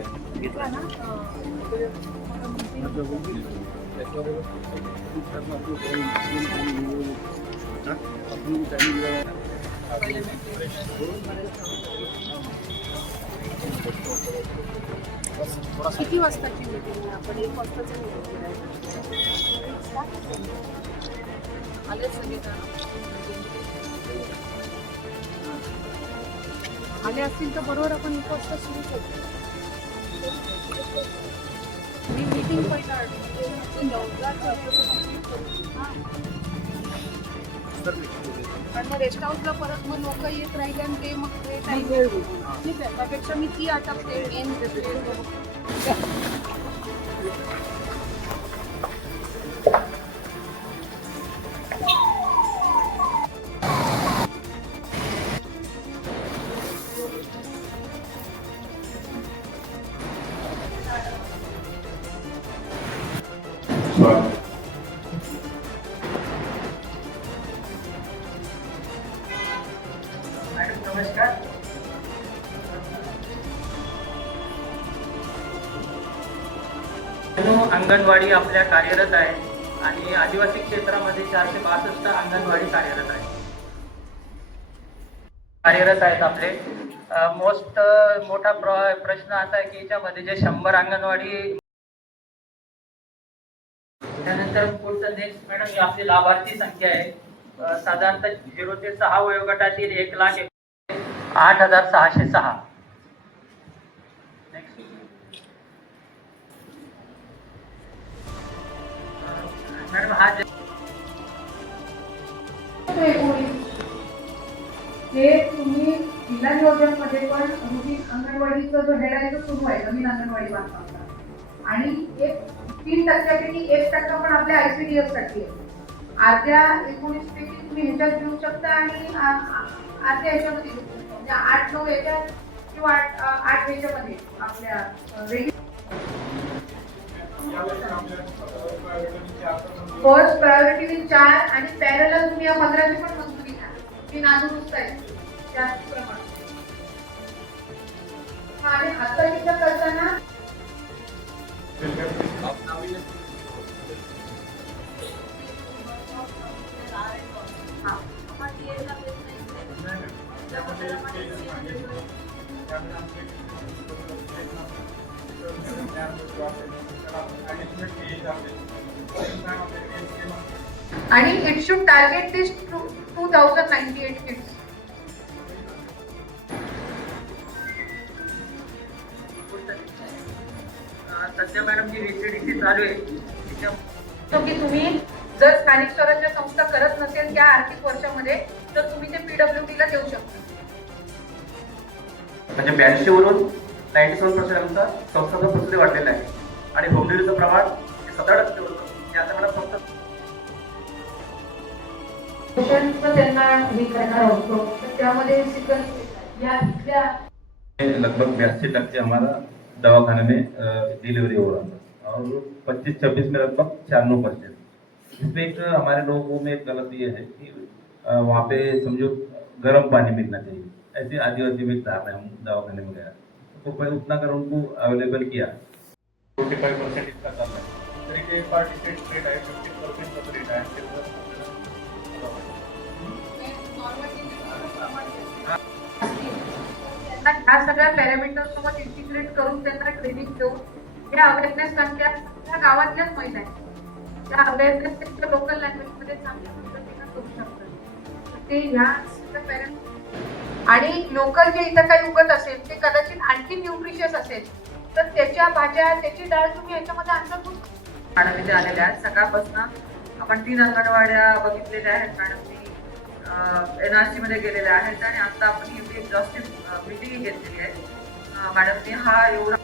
घेतला ना किती वाजताची मीटिंग आहे? आपण 1 वाजताची मीटिंग आले सगळे आले असतील तर बरोबर आपण 1 वाजता सुरू करू. मी मीटिंग पहिला कारण रेस्ट हाऊसला परत मग लोक येत राहिले आणि ते मग ते टाईम वेळ होईल. ठीक आहे, त्यापेक्षा मी ती आता ते मेन नमस्कार. अंगणवाडी आपल्या कार्यरत आहे आणि आदिवासी क्षेत्रामध्ये 462 अंगणवाडी कार्यरत आहेत आपले. मोठा प्रश्न असा आहे की याच्यामध्ये जे 100 अंगणवाडी त्यानंतर पुढचं नेक्स्ट मॅडम ही आपली लाभार्थी संख्या आहे. साधारणतः 0 ते 6 वयोगटातील 1,08,606. मॅडम हा ते तुम्ही जिल्हा नियोजनमध्ये पण अंगणवाडीचा जो हेड आहे तो सुरू आहे नवीन अंगणवाडी बांधकामाचा आणि 3%पैकी 1% पण आपल्या ICDS साठी आहे. अर्ध्या 19 पैकी तुम्ही ह्याच्यात घेऊ शकता आणि अर्ध्या ह्याच्यामध्ये घेऊ शकता म्हणजे 8-9 ह्याच्यात किंवा 8 ह्याच्यामध्ये आपल्या फर्स्ट प्रायोरिटी 4 आणि पॅरलल तुम्ही या 15ची पण मंजुरी घ्या. ती नादुरुस्त आहे जास्त प्रमाणात. आणि आता तिथं करताना आणि it should target this 2098 kids. सध्या मॅडम जी VCDC चालू आहे की तुम्ही जर स्थानिक स्वराज्य संस्था करत नसेल त्या आर्थिक वर्षामध्ये तर तुम्ही ते PWD ला देऊ शकता. म्हणजे 82 वरून 97% आमचा संस्थाचा प्रतिसाद वाढलेला आहे आणि होम डिलिव्हरीचं प्रमाण 17% होतं. याचा मला फक्त त्यांना हे करणार होतो तर त्यामध्ये या इथल्या लगभग 82% हमारा दवाखाने में डिलीवरी हो रहा था और 25-26 में लगभग 96%. इसमें एक हमारे लोगों में एक गलती ये है कि वहाँ पे समझो गर्म पानी मिलना चाहिए, ऐसे आदिवासी में धारणा हम दवाखाने में गया तो उतना कर उनको अवेलेबल किया. 45% इसका कम है. तरीके पार्टिसिपेट रेट है 50% रेट है. ह्या सगळ्या पॅरामीटर सोबत इंटिग्रेट करून त्यांना ट्रेनिंग देऊन या अवेअरनेस संख्या त्या गावातल्याच महिला आहेत त्या अवेअरनेस त्यांच्या लोकल लँग्वेज मध्ये चांगल्या पद्धतीने करू शकतात. ते ह्या आणि लोकल जे इथं काही उगत असेल ते कदाचित आणखी न्यूट्रिशियस असेल तर त्याच्या भाज्या त्याची डाळ तुम्ही याच्यामध्ये अंतर्भूत मॅडम आलेल्या आहेत. सकाळपासून आपण 3 अंगणवाड्या बघितलेल्या आहेत. मॅडमनी NRC मध्ये गेलेल्या आहेत आणि आता आपण एवढी एक्झॉस्टिव्ह मीटिंग घेतलेली आहे. मॅडमनी हा एवढा